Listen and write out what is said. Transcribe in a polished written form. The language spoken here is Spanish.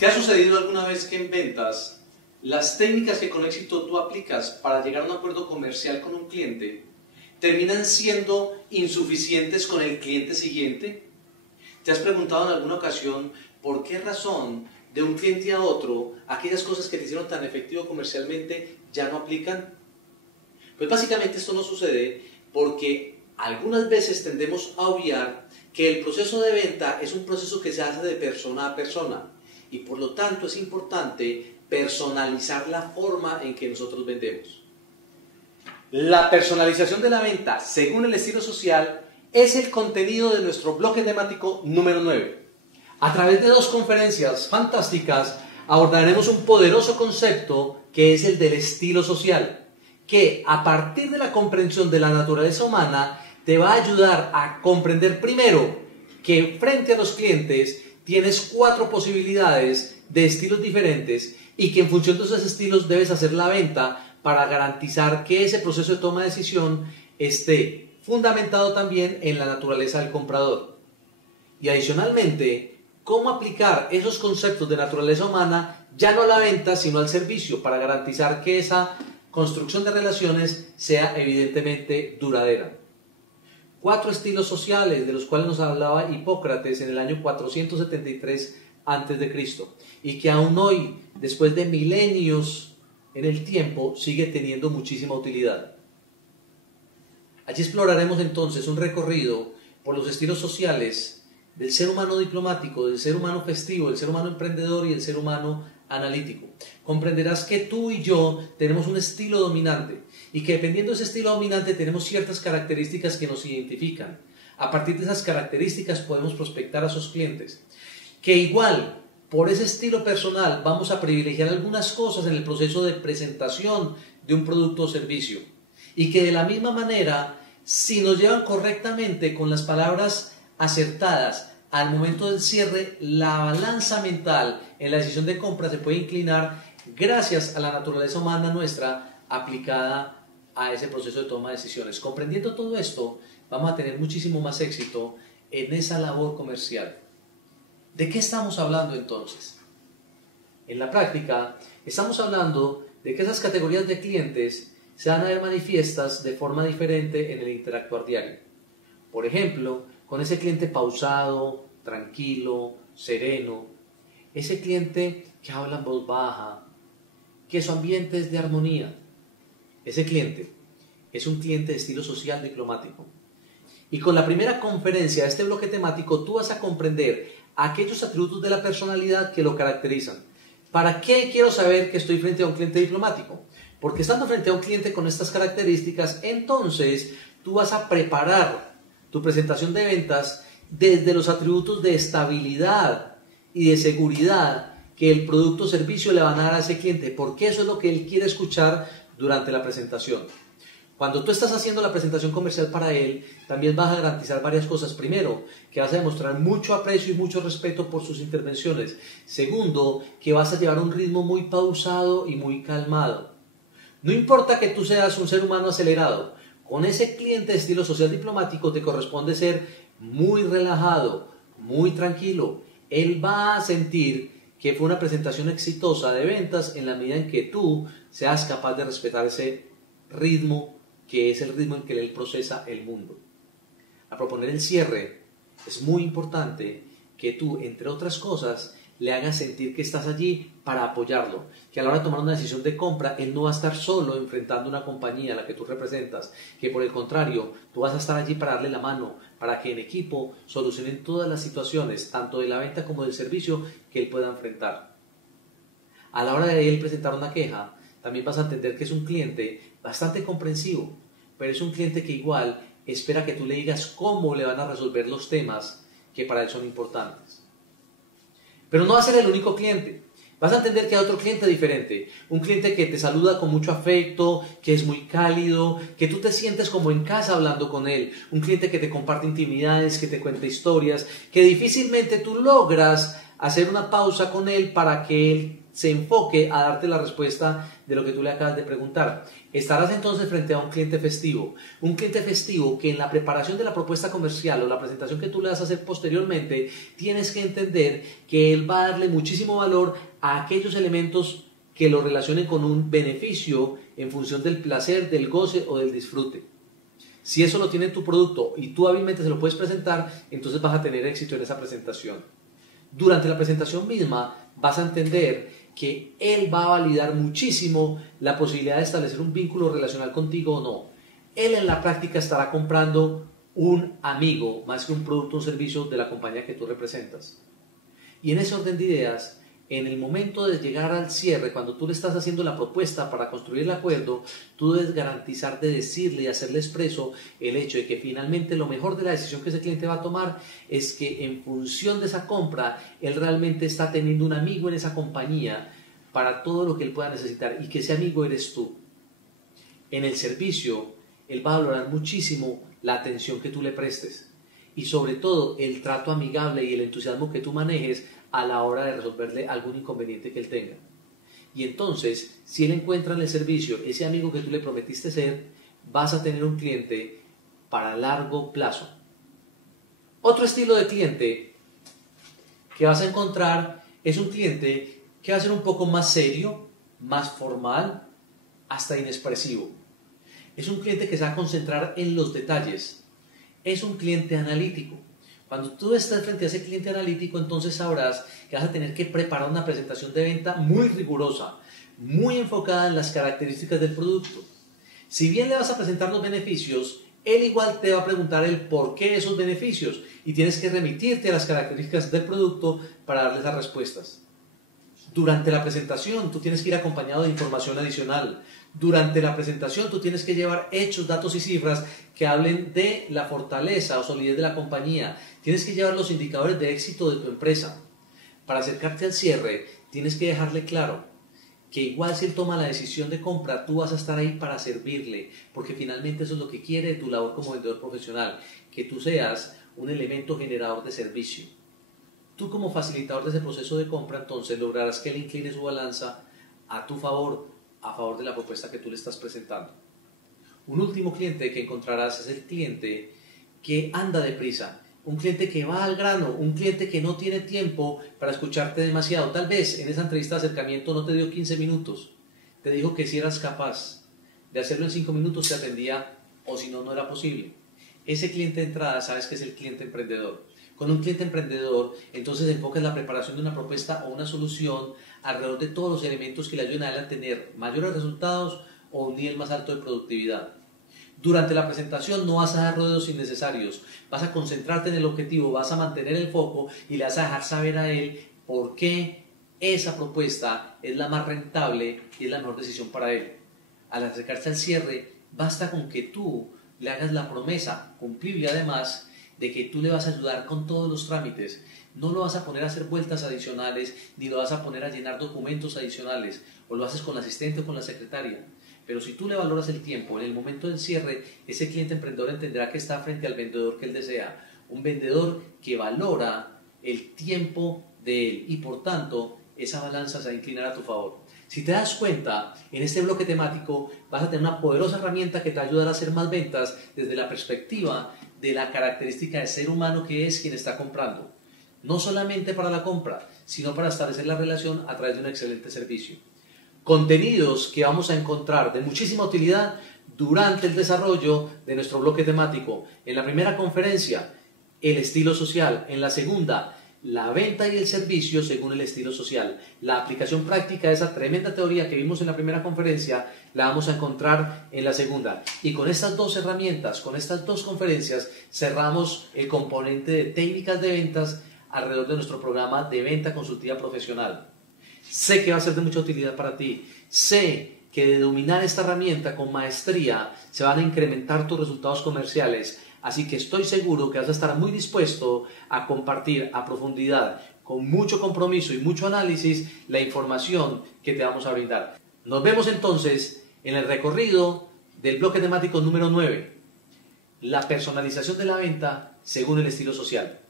¿Te ha sucedido alguna vez que en ventas las técnicas que con éxito tú aplicas para llegar a un acuerdo comercial con un cliente terminan siendo insuficientes con el cliente siguiente? ¿Te has preguntado en alguna ocasión por qué razón de un cliente a otro aquellas cosas que te hicieron tan efectivo comercialmente ya no aplican? Pues básicamente esto no sucede porque algunas veces tendemos a obviar que el proceso de venta es un proceso que se hace de persona a persona y por lo tanto es importante personalizar la forma en que nosotros vendemos. La personalización de la venta según el estilo social es el contenido de nuestro bloque temático número 9. A través de 2 conferencias fantásticas abordaremos un poderoso concepto que es el del estilo social, que a partir de la comprensión de la naturaleza humana te va a ayudar a comprender primero que frente a los clientes tienes 4 posibilidades de estilos diferentes y que en función de esos estilos debes hacer la venta para garantizar que ese proceso de toma de decisión esté fundamentado también en la naturaleza del comprador. Y adicionalmente, cómo aplicar esos conceptos de naturaleza humana ya no a la venta sino al servicio para garantizar que esa construcción de relaciones sea evidentemente duradera. 4 estilos sociales de los cuales nos hablaba Hipócrates en el año 473 a.C. y que aún hoy, después de milenios en el tiempo, sigue teniendo muchísima utilidad. Allí exploraremos entonces un recorrido por los estilos sociales del ser humano diplomático, del ser humano festivo, del ser humano emprendedor y del ser humano analítico. Comprenderás que tú y yo tenemos un estilo dominante y que dependiendo de ese estilo dominante tenemos ciertas características que nos identifican. A partir de esas características podemos prospectar a esos clientes. Que igual, por ese estilo personal, vamos a privilegiar algunas cosas en el proceso de presentación de un producto o servicio. Y que de la misma manera, si nos llevan correctamente con las palabras acertadas al momento del cierre, la balanza mental en la decisión de compra se puede inclinar gracias a la naturaleza humana nuestra aplicada a ese proceso de toma de decisiones. Comprendiendo todo esto, vamos a tener muchísimo más éxito en esa labor comercial. ¿De qué estamos hablando entonces? En la práctica, estamos hablando de que esas categorías de clientes se van a ver manifiestas de forma diferente en el interactuar diario. Por ejemplo, con ese cliente pausado, tranquilo, sereno, ese cliente que habla en voz baja, que su ambiente es de armonía. Ese cliente es un cliente de estilo social diplomático. Y con la primera conferencia de este bloque temático tú vas a comprender aquellos atributos de la personalidad que lo caracterizan. ¿Para qué quiero saber que estoy frente a un cliente diplomático? Porque estando frente a un cliente con estas características, entonces tú vas a preparar tu presentación de ventas desde los atributos de estabilidad y de seguridad que el producto o servicio le van a dar a ese cliente, porque eso es lo que él quiere escuchar durante la presentación. Cuando tú estás haciendo la presentación comercial para él, también vas a garantizar varias cosas. Primero, que vas a demostrar mucho aprecio y mucho respeto por sus intervenciones. Segundo, que vas a llevar un ritmo muy pausado y muy calmado. No importa que tú seas un ser humano acelerado, con ese cliente de estilo social diplomático te corresponde ser muy relajado, muy tranquilo. Él va a sentir que fue una presentación exitosa de ventas en la medida en que tú seas capaz de respetar ese ritmo que es el ritmo en que él procesa el mundo. Al proponer el cierre, es muy importante que tú, entre otras cosas, le hagas sentir que estás allí para apoyarlo, que a la hora de tomar una decisión de compra, él no va a estar solo enfrentando una compañía a la que tú representas, que por el contrario, tú vas a estar allí para darle la mano, para que en equipo solucionen todas las situaciones, tanto de la venta como del servicio, que él pueda enfrentar. A la hora de él presentar una queja, también vas a entender que es un cliente bastante comprensivo, pero es un cliente que igual espera que tú le digas cómo le van a resolver los temas que para él son importantes. Pero no va a ser el único cliente. Vas a entender que hay otro cliente diferente, un cliente que te saluda con mucho afecto, que es muy cálido, que tú te sientes como en casa hablando con él, un cliente que te comparte intimidades, que te cuenta historias, que difícilmente tú logras hacer una pausa con él para que él se enfoque a darte la respuesta de lo que tú le acabas de preguntar. Estarás entonces frente a un cliente festivo que en la preparación de la propuesta comercial o la presentación que tú le vas a hacer posteriormente, tienes que entender que él va a darle muchísimo valor a aquellos elementos que lo relacionen con un beneficio en función del placer, del goce o del disfrute. Si eso lo tiene tu producto y tú hábilmente se lo puedes presentar, entonces vas a tener éxito en esa presentación. Durante la presentación misma vas a entender que él va a validar muchísimo la posibilidad de establecer un vínculo relacional contigo o no. Él en la práctica estará comprando un amigo más que un producto o un servicio de la compañía que tú representas. Y en ese orden de ideas, en el momento de llegar al cierre, cuando tú le estás haciendo la propuesta para construir el acuerdo, tú debes garantizar de decirle y hacerle expreso el hecho de que finalmente lo mejor de la decisión que ese cliente va a tomar es que en función de esa compra, él realmente está teniendo un amigo en esa compañía para todo lo que él pueda necesitar y que ese amigo eres tú. En el servicio, él va a valorar muchísimo la atención que tú le prestes y sobre todo el trato amigable y el entusiasmo que tú manejes a la hora de resolverle algún inconveniente que él tenga. Y entonces, si él encuentra en el servicio ese amigo que tú le prometiste ser, vas a tener un cliente para largo plazo. Otro estilo de cliente que vas a encontrar es un cliente que va a ser un poco más serio, más formal, hasta inexpresivo. Es un cliente que se va a concentrar en los detalles. Es un cliente analítico. Cuando tú estás frente a ese cliente analítico, entonces sabrás que vas a tener que preparar una presentación de venta muy rigurosa, muy enfocada en las características del producto. Si bien le vas a presentar los beneficios, él igual te va a preguntar el por qué esos beneficios y tienes que remitirte a las características del producto para darle esas respuestas. Durante la presentación tú tienes que ir acompañado de información adicional. Durante la presentación tú tienes que llevar hechos, datos y cifras que hablen de la fortaleza o solidez de la compañía. Tienes que llevar los indicadores de éxito de tu empresa. Para acercarte al cierre tienes que dejarle claro que igual si él toma la decisión de compra, tú vas a estar ahí para servirle, porque finalmente eso es lo que quiere tu labor como vendedor profesional, que tú seas un elemento generador de servicio. Tú como facilitador de ese proceso de compra, entonces lograrás que él incline su balanza a tu favor, a favor de la propuesta que tú le estás presentando. Un último cliente que encontrarás es el cliente que anda deprisa, un cliente que va al grano, un cliente que no tiene tiempo para escucharte demasiado. Tal vez en esa entrevista de acercamiento no te dio 15 minutos, te dijo que si eras capaz de hacerlo en 5 minutos te atendía o si no, no era posible. Ese cliente de entrada sabes que es el cliente emprendedor. Con un cliente emprendedor, entonces enfocas la preparación de una propuesta o una solución alrededor de todos los elementos que le ayuden a él a tener mayores resultados o un nivel más alto de productividad. Durante la presentación no vas a dar rodeos innecesarios, vas a concentrarte en el objetivo, vas a mantener el foco y le vas a dejar saber a él por qué esa propuesta es la más rentable y es la mejor decisión para él. Al acercarse al cierre, basta con que tú le hagas la promesa, cumplible además, de que tú le vas a ayudar con todos los trámites. No lo vas a poner a hacer vueltas adicionales, ni lo vas a poner a llenar documentos adicionales, o lo haces con la asistente o con la secretaria. Pero si tú le valoras el tiempo, en el momento del cierre, ese cliente emprendedor entenderá que está frente al vendedor que él desea. Un vendedor que valora el tiempo de él y por tanto esa balanza se va a inclinar a tu favor. Si te das cuenta, en este bloque temático vas a tener una poderosa herramienta que te va a ayudar a hacer más ventas desde la perspectiva de la característica de ser humano que es quien está comprando. No solamente para la compra, sino para establecer la relación a través de un excelente servicio. Contenidos que vamos a encontrar de muchísima utilidad durante el desarrollo de nuestro bloque temático. En la primera conferencia, el estilo social. En la segunda, la venta y el servicio según el estilo social. La aplicación práctica de esa tremenda teoría que vimos en la primera conferencia la vamos a encontrar en la segunda. Y con estas dos herramientas, con estas dos conferencias, cerramos el componente de técnicas de ventas alrededor de nuestro programa de venta consultiva profesional. Sé que va a ser de mucha utilidad para ti. Sé que de dominar esta herramienta con maestría se van a incrementar tus resultados comerciales. Así que estoy seguro que vas a estar muy dispuesto a compartir a profundidad, con mucho compromiso y mucho análisis, la información que te vamos a brindar. Nos vemos entonces en el recorrido del bloque temático número 9, la personalización de la venta según el estilo social.